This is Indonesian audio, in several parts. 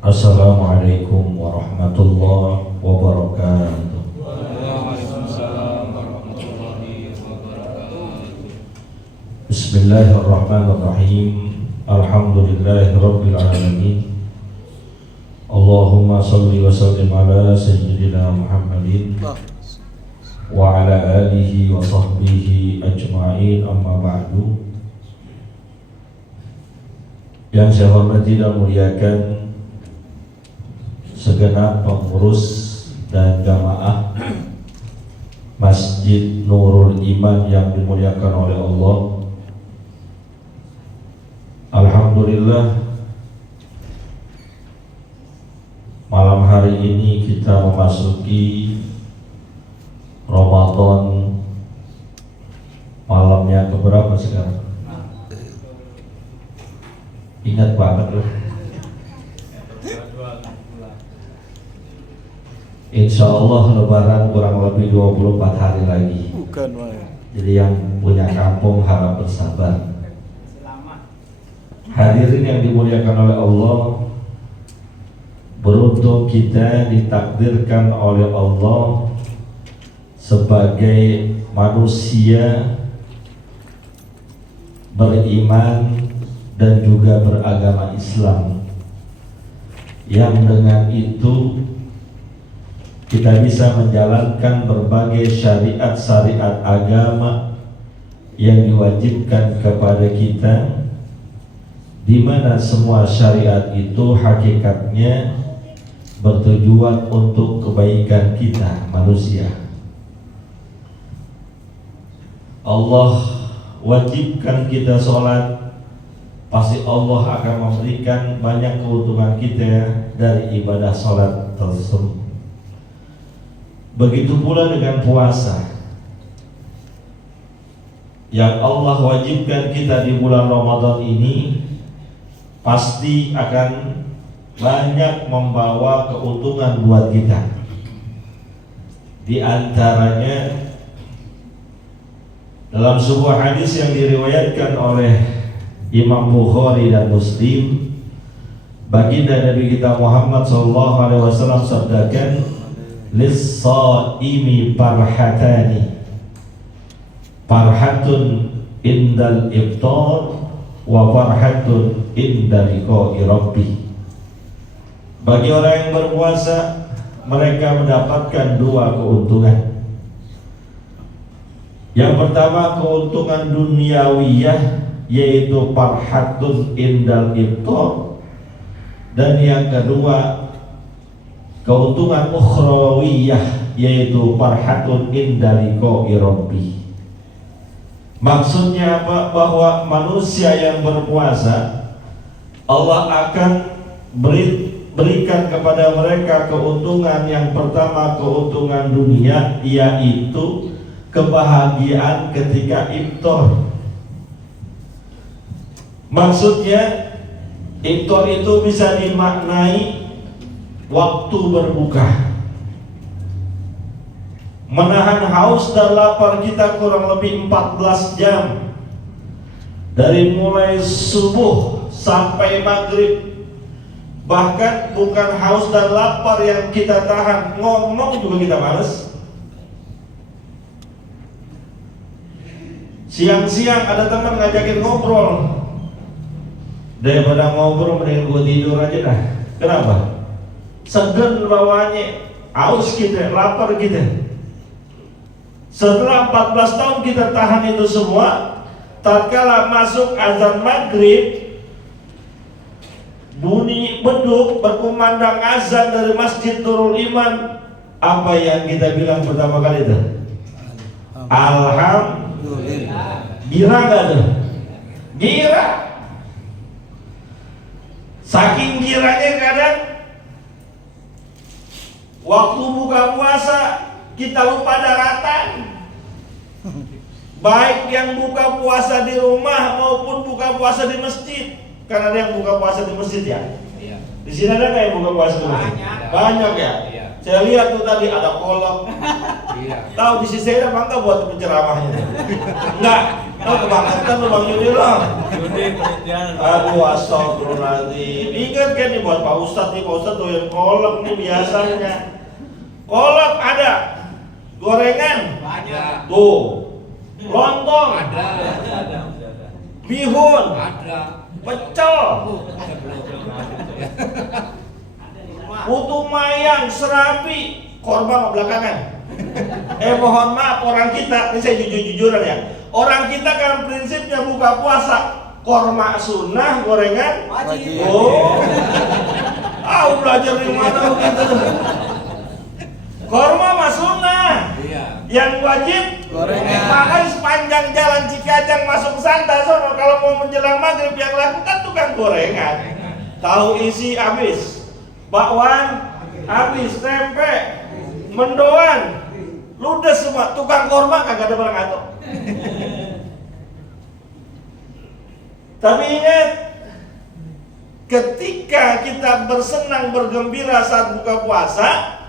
Assalamualaikum warahmatullahi wabarakatuh. Waalaikumsalam warahmatullahi wabarakatuh. Bismillahirrahmanirrahim. Alhamdulillahirabbil alamin. Allahumma shalli wa sallim ala sayyidina Muhammadin wa ala alihi wa sahbihi ajma'in, amma ba'du. Yang saya hormati dan muliakan segenap pengurus dan jamaah Masjid Nurul Iman yang dimuliakan oleh Allah. Alhamdulillah, malam hari ini kita memasuki Ramadan, malam yang keberapa sekarang? Ingat banget loh. Insya Allah Lebaran kurang lebih 24 hari lagi. Jadi yang punya kampung harap bersabar. Hadirin yang dimuliakan oleh Allah, beruntung kita ditakdirkan oleh Allah sebagai manusia beriman dan juga beragama Islam, yang dengan itu kita bisa menjalankan berbagai syariat-syariat agama yang diwajibkan kepada kita, di mana semua syariat itu hakikatnya bertujuan untuk kebaikan kita manusia. Allah wajibkan kita sholat, pasti Allah akan memberikan banyak keuntungan kita dari ibadah sholat tersebut. Begitu pula dengan puasa yang Allah wajibkan kita di bulan Ramadan ini, pasti akan banyak membawa keuntungan buat kita. Di antaranya dalam sebuah hadis yang diriwayatkan oleh Imam Bukhari dan Muslim, baginda Nabi kita Muhammad SAW sabdakan, lis-shaimi farhatani, farhatun indal iftar wa farhatun inda liqa'i rabbih. Bagi orang yang berpuasa, mereka mendapatkan dua keuntungan. Yang pertama keuntungan duniawiyah, yaitu farhatun indal iftar, dan yang kedua keuntungan ukhrawiyah, yaitu farhatun inda liqa'i rabbih. Maksudnya apa? Bahwa manusia yang berpuasa, Allah akan berikan kepada mereka keuntungan. Yang pertama keuntungan dunia, yaitu kebahagiaan ketika iftar. Maksudnya iftar itu bisa dimaknai waktu berbuka, menahan haus dan lapar kita kurang lebih 14 jam, dari mulai subuh sampai maghrib. Bahkan bukan haus dan lapar yang kita tahan, ngomong juga kita males. Siang-siang ada teman ngajakin ngobrol, daripada ngobrol mending gue tidur aja dah. Kenapa? Segan bawaannya, haus kita, lapar kita. Setelah 14 tahun kita tahan itu semua, tatkala masuk azan maghrib, bunyi beduk berkumandang azan dari Masjid Nurul Iman, apa yang kita bilang pertama kali itu? Alhamdulillah. Gira gak tuh? Gira. Saking giranya kadang waktu buka puasa kita lupa daratan. Baik yang buka puasa di rumah maupun buka puasa di masjid. Karena ada yang buka puasa di masjid ya. Di sini ada nggak yang buka puasa di masjid? Banyak ya. Saya lihat tuh tadi ada kolak. Iya. Tahu di sisi saya bangga buat penceramahnya. Enggak. Tahu kebangetan lu Bang Yudi loh. Yudi penelitian. Aduh, astagfirullahaladzim. Ingat kan nih buat Pak Ustadz nih, Pak Ustadz doyan kolak nih biasanya. Kolak ada, gorengan Banyak. tuh, lontong, Ada. bihun, Ada. pecel, putu mayang, serabi, korma belakangan. Mohon maaf orang kita, ini saya jujur-jujuran ya. Orang kita kan prinsipnya buka puasa, korma sunnah, gorengan Wajib. oh. Belajar di mana begitu? Korma mah sunnah. Iya. Yang wajib Gorengan. makanya sepanjang jalan Cikajang masuk Santa sono kalau mau menjelang maghrib yang lakukan tukang gorengan. Tahu isi habis, bakwan habis, tempe, mendoan, ludes semua. Tukang korma kagak ada barang atok. Tapi ingat, ketika kita bersenang bergembira saat buka puasa,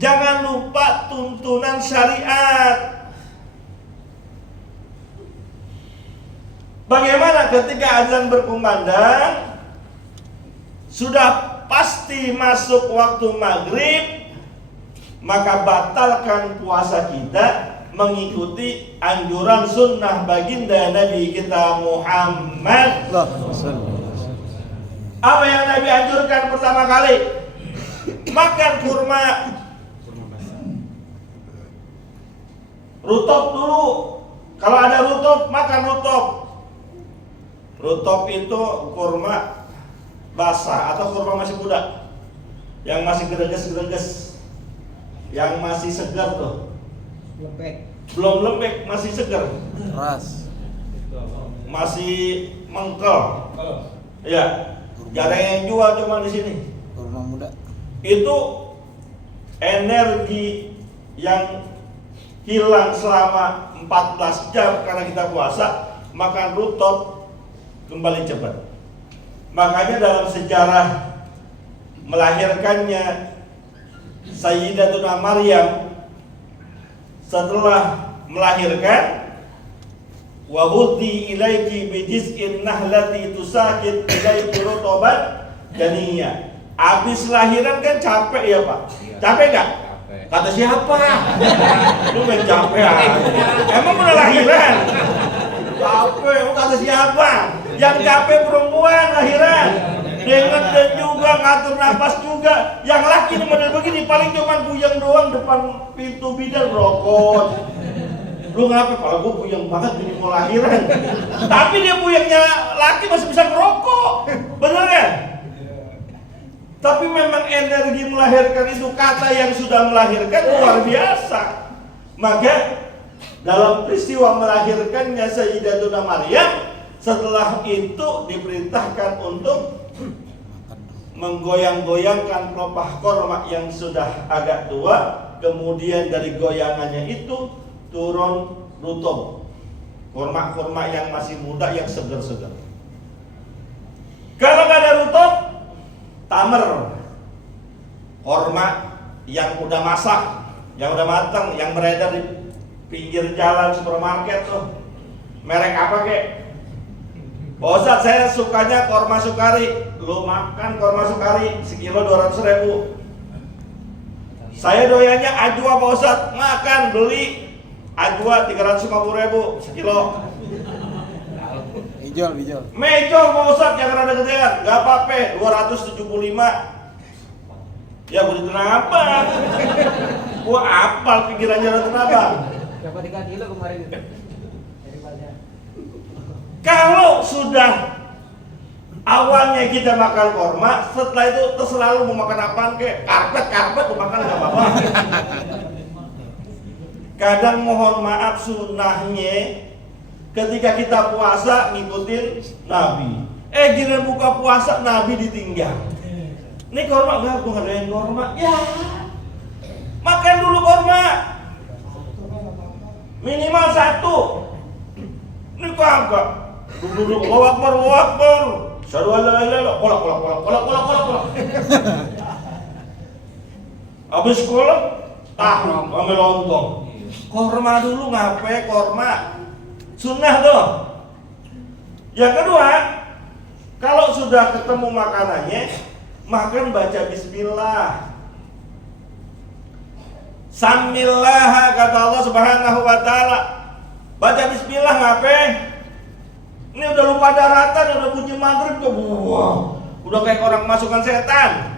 jangan lupa tuntunan syariat. Bagaimana ketika azan berkumandang, sudah pasti masuk waktu maghrib, maka batalkan puasa kita mengikuti anjuran sunnah baginda Nabi kita Muhammad. Apa yang Nabi anjurkan pertama kali? Makan kurma rutop dulu. Kalau ada rutop, makan rutop. Rutop itu kurma basah atau kurma masih muda, yang masih greges-greges, yang masih segar tuh. Lembek. Belum lembek, masih segar, Keras. masih mengkel. Ya, gak ada yang jual cuma di sini. Kurma muda. Itu energi yang hilang selama 14 jam karena kita puasa. Makan rutop kembali cepat. Makanya dalam sejarah melahirkannya Sayyidatuna Maryam, setelah melahirkan, wa hudhi ilaiki bijiz'in nahlati tusakit ilaiki rutoban janiyya. Habis lahiran kan capek ya Pak? Capek gak? Capek. Kata siapa? Lu main capek aja. Emang udah lahiran? Capek, lu kata siapa? Yang capek perempuan lahiran. Dengan dan juga ngatur nafas juga. Yang laki nih model begini paling cuma puyeng doang depan pintu bidan rokok. Lu ngapa? Kalau gue puyeng banget gini mau lahiran. Tapi dia puyengnya laki masih bisa ngerokok. Bener kan? Tapi memang energi melahirkan itu, kata yang sudah melahirkan luar biasa. Maka dalam peristiwa melahirkannya Sayyidatuna Maryam, setelah itu diperintahkan untuk menggoyang-goyangkan pelepah korma yang sudah agak tua. Kemudian dari goyangannya itu turun rutub, korma-korma yang masih muda yang segar-segar. Kalau nggak ada rutub, tamer, korma yang udah masak, yang udah matang, yang beredar di pinggir jalan supermarket tuh. Merek apa kek? Ustadz, saya sukanya korma sukari. Lu makan korma sukari sekilo 200.000. Saya doyannya ajwa Pak Ustadz, makan beli ajwa 350.000 sekilo. Hijau, hijau. Mejol Pak Ustadz, jangan ada gedean, gak apa-apa, 275. Ya beli kenapa? Gua apal pikirannya kenapa? Dapat 3 kilo kemarin itu. Kalau sudah awalnya kita makan korma, setelah itu terserah lu mau makan apaan kek, karpet lu makan gak apa-apa. Kadang mohon maaf sunnahnya ketika kita puasa ngikutin Nabi. Giliran buka puasa Nabi ditinggal. Ini korma gak? Gue ngadain korma. Ya, makan dulu korma. Minimal 1. Ini kagak. Duduk, Allahu Akbar, Allahu Akbar. Asyhadu an la ilaha illallah. Kolak. Habis sekolah tahu ambil lontong. Korma dulu ngapain korma? Sunnah tuh. Yang kedua, kalau sudah ketemu makanannya, makan baca bismillah. Samillah kata Allah Subhanahu wa taala. Baca bismillah ngapain? Ini udah lupa daratan, udah bunyi maghrib tuh. Wah, udah kayak orang masukkan setan.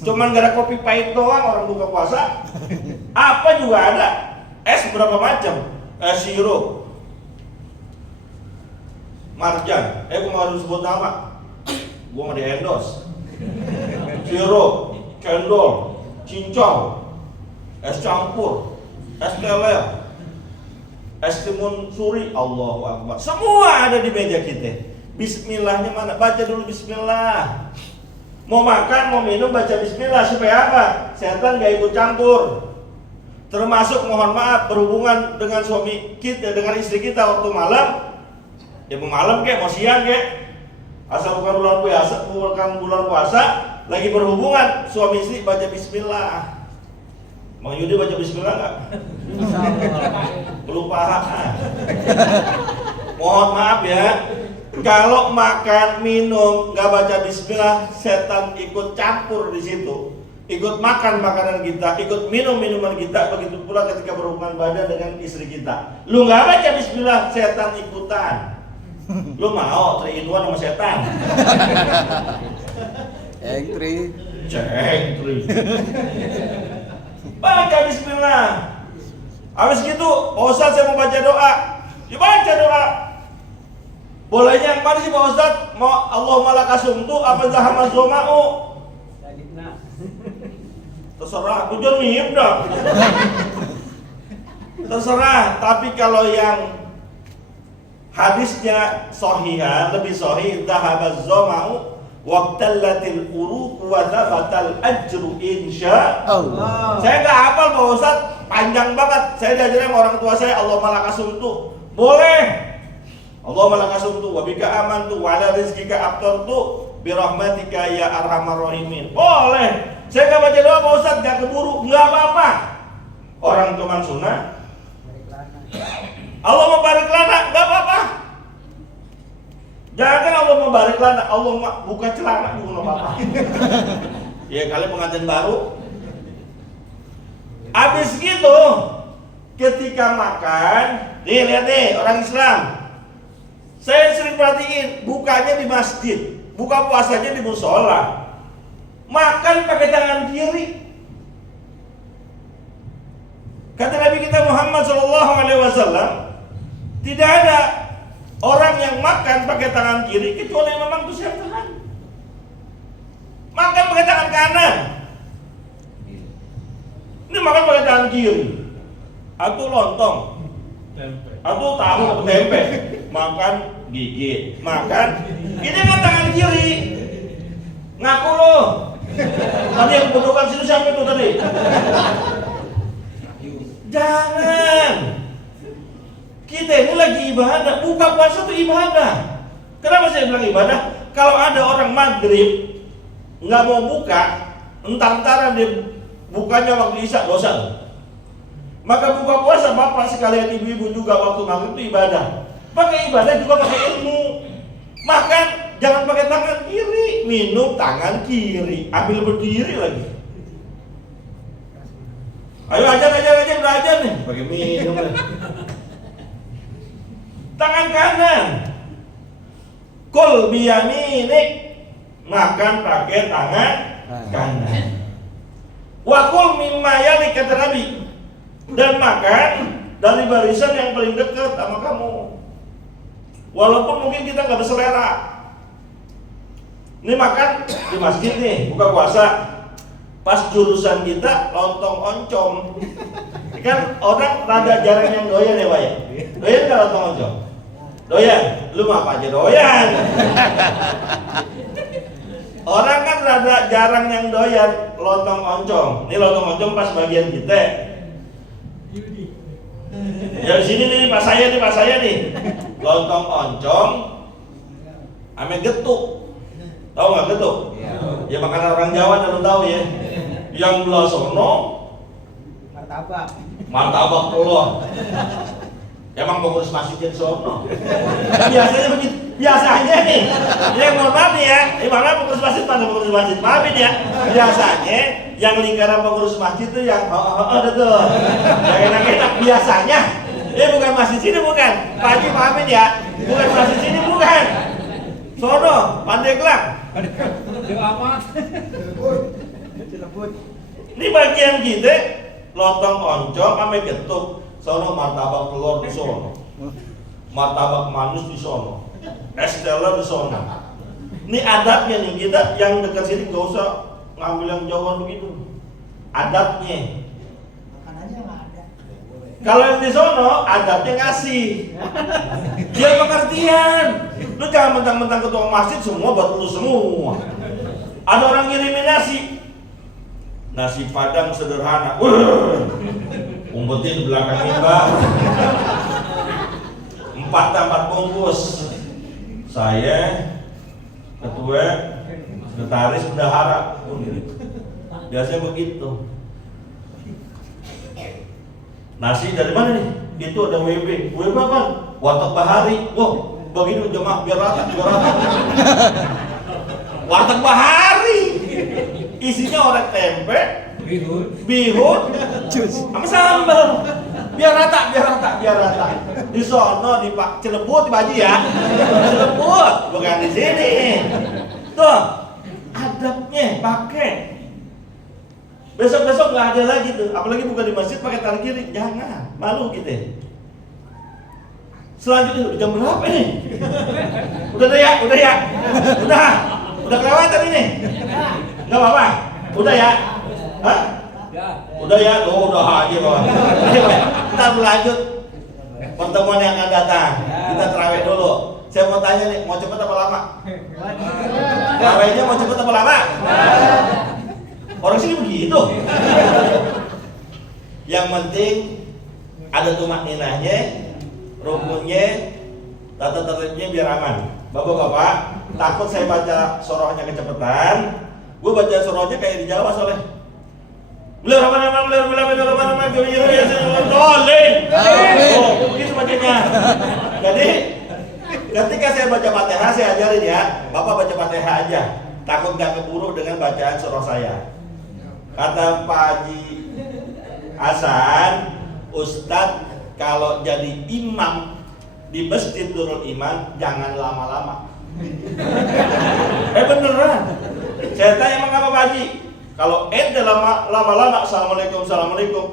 Cuman gara kopi pahit doang orang buka puasa. Apa juga ada. Es berapa macam? Es sirup, marjan. Gue mau harus sebut nama. Gue mau di endorse. Sirup, cendol, cincau, es campur, es teler, es timun suri. Allahu Akbar. Semua ada di meja kita. Bismillahnya mana? Baca dulu bismillah. Mau makan, mau minum, baca bismillah. Supaya apa? Setan gak ikut campur. Termasuk mohon maaf berhubungan dengan suami kita, dengan istri kita waktu malam. Ya mau malam kek, mau siang kek, asal bukan bulan puasa, lagi berhubungan suami istri baca bismillah. Mang Yudi baca bismillah nggak? Kelupaan. Mohon maaf ya. Kalau makan minum nggak baca bismillah, setan ikut campur di situ, ikut makan makanan kita, ikut minum minuman kita. Begitu pula ketika berhubungan badan dengan istri kita. Lu nggak baca bismillah, setan ikutan. Lu mau 3 in 1 sama setan? Entry. Cengtri. Baca bismillah. Habis gitu, Ustaz saya mau baca doa. Dibaca doa. Bolehnya yang mana sih Pak Ustaz? Mau Allahumma lakasumtu apa zahama zoma'u? Terserah, aku jangan mihim dong. Terserah, tapi kalau yang hadisnya sahihah, lebih sahih, zahaba zoma'u waqtallatil uruq wa thabatal ajru insya Allah. Saya nggak hafal Pak Ustaz, panjang banget. Saya diajarin sama orang tua saya, Allahumma lakasumtu. Boleh. Allahumma lakasumtu wa bika amantu wa ala rizqika aftartu bi rahmatika ya arhamar rahimin. Boleh. Saya nggak baca doa Pak Ustaz, nggak keburu, nggak apa-apa. Orang cuman sunnah. Allah membarik lana, nggak apa-apa. Jangan Allah membarik lana, Allah buka celana juga nggak apa-apa. Ya kali pengantin baru. Abis gitu, ketika makan, nih lihat nih orang Islam. Saya sering perhatiin, bukanya di masjid, buka puasanya di musola, makan pakai tangan kiri. Kata Nabi kita Muhammad SAW, tidak ada orang yang makan pakai tangan kiri kecuali yang memang itu setan. Makan pakai tangan kanan. Ini makan pakai tangan kiri. Atau lontong, atau tahu atau tempe, makan gigit, makan. Ini kan tangan kiri. Ngaku lo. Tadi yang bodohkan situ siapa itu tadi? Jangan. Kita ini lagi ibadah. Buka puasa itu ibadah. Kenapa saya bilang ibadah? Kalau ada orang maghrib nggak mau buka, entar-entaran dia bukanya waktu isya, dosa. Maka buka puasa bapak sekalian ibu-ibu juga waktu maghrib itu ibadah. Pakai ibadah juga pakai ilmu. Makan jangan pakai tangan kiri, minum tangan kiri, ambil berdiri lagi. Ayo aja udah aja nih, pakai minum. Tangan kanan. Kul biyaminik, makan pakai tangan kanan. Wa kul mimma yalik kata Nabi. Dan makan dari barisan yang paling dekat sama kamu. Walaupun mungkin kita nggak berselera. Ini makan di masjid nih, buka puasa. Pas jurusan kita lontong oncom. Kan orang rada jarang yang doyan ya Pak ya. Doyan nggak lontong oncom? Doyan, lu mah apa aja doyan. Orang kan rada jarang yang doyan lontong oncom. Ini lontong oncom pas bagian kita. Ya di sini nih pas saya nih. Lontong oncom ame getuk. Tahu nggak getuk? Ya makanan orang Jawa dan tahu ya. Yang belah sono Martabak telur. Emang pengurus masjidnya di sono. Biasanya begitu. Biasanya nih, yang mohon maaf nih ya, mana pengurus masjid, mana pengurus masjid, maafin ya. Biasanya yang lingkaran pengurus masjid itu yang ada tuh, yang enak-enak biasanya. Bukan masjid sini bukan, Pak Haji maafin ya, bukan masjid sini bukan. Sono, Pandeglang. Ini bagian kita, lontong oncom ame getuk. Sono martabak telur di sono, martabak manis di sono, es teler di sono. Ini adatnya nih, kita yang dekat sini gak usah ngambil yang jauhan begitu. Adatnya. Kalau yang di sono, adatnya ngasih. Biar pengertian. Lu jangan mentang-mentang ketua masjid semua buat lu semua. Ada orang ngirimin nasi padang sederhana. Umpetin di belakang mimbar 4 bungkus. Saya ketua, sekretaris, bendahara. Biasanya begitu. Nasi dari mana nih? Itu ada WB. WB apa? Warteg Bahari. Wah, begini jemaah biar rata. Warteg Bahari. Isinya orek tempe, bihun, sama sambal. Biar rata. Di sono di Pak Cilebut, Pak Haji ya. Cilebut, bukan di sini. Tuh, adabnya pakai. Besok-besok nggak ada lagi tuh, apalagi bukan di masjid pakai tangan kiri, jangan, malu gitu. Selanjutnya udah jam berapa nih? Udah kelewatan ini. Nggak apa-apa, udah ya. Hah? Udah ya, udah aja bawah. Kita berlanjut pertemuan yang akan datang. Kita terawih dulu. Saya mau tanya nih, mau cepet apa lama? Terawihnya mau cepet apa lama? Orang sini begitu. Yang penting ada tumak ninahnya, rukunnya, tata tertibnya biar aman. Bapak-bapak, takut saya baca sorohnya kecepatan. Gue baca sorohnya kayak di Jawa soalnya. Begitu bacanya. Jadi ketika saya baca Fatihah saya ajarin ya, Bapak baca Fatihah aja. Takut gak keburu dengan bacaan soroh saya. Kata Pak Haji Hasan, Ustadz kalau jadi imam di Masjid Nurul Iman jangan lama-lama. Beneran. Saya tanya emang apa Pak Haji? Kalau ente lama-lama assalamualaikum,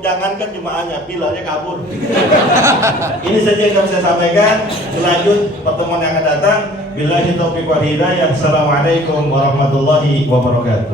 jangankan jemaahnya, bilalnya kabur. Ini saja yang saya sampaikan. Selanjut pertemuan yang akan datang. Billahi taufiq wal hidayah. Assalamualaikum warahmatullahi wabarakatuh.